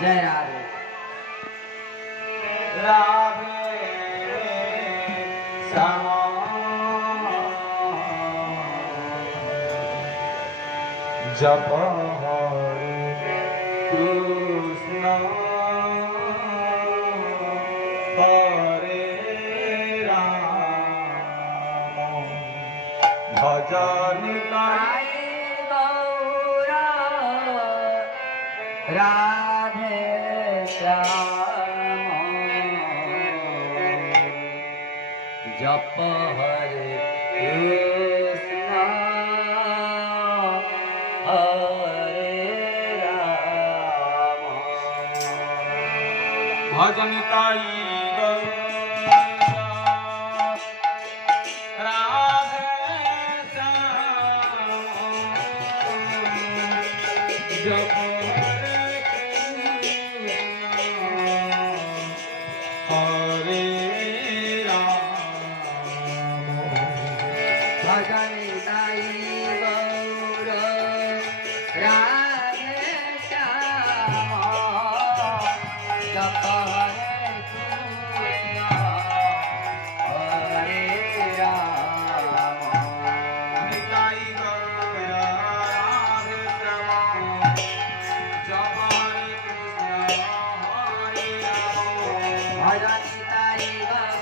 जय राधे राधे श्याम जप हरे कृष्ण हरे राम भजन आई गौरा राधे श्याम जप हरे कृष्ण हरे राम भजन ताई राधे श्याम जप हरे कृष्ण हरे राम भजन ताई गौर राधे श्याम जप हरे कृष्ण हरे राम निताई गौरा राधे श्याम जप हरे कृष्ण हरे राम भजन ताई गौर